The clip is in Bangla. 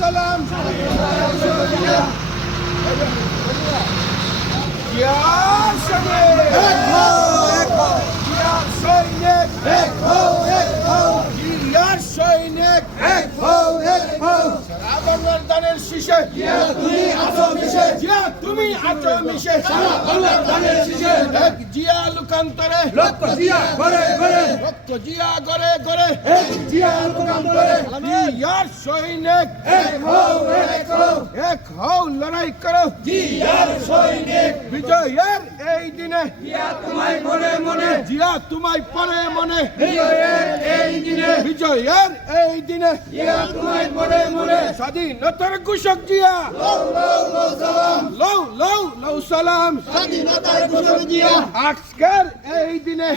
সালাম জিয়া সৈনিক এক হও জিয়া সৈনিক এক হও জিয়া সৈনিক এক হও সারা বাংলার দানের শীষে জিয়া তুমি আছো মিশে সারা বাংলার দানের শীষে এক জিয়া লোকান্তরে লক্ষ জিয়া ঘরে ঘরে এক জিয়া লোকান্তরে জিয়ার সৈনিক এক হও লড়াই করো জিয়ার সৈনিক বিজয়ের এই দিনে জিয়া তোমায় মনে মনে বিজয়ের এই দিনে জিয়া তোমায় মনে মনে স্বাধীনতার ঘোষক জিয়া লও সালাম স্বাধীনতার ঘোষক জিয়া আজকের এই দিনে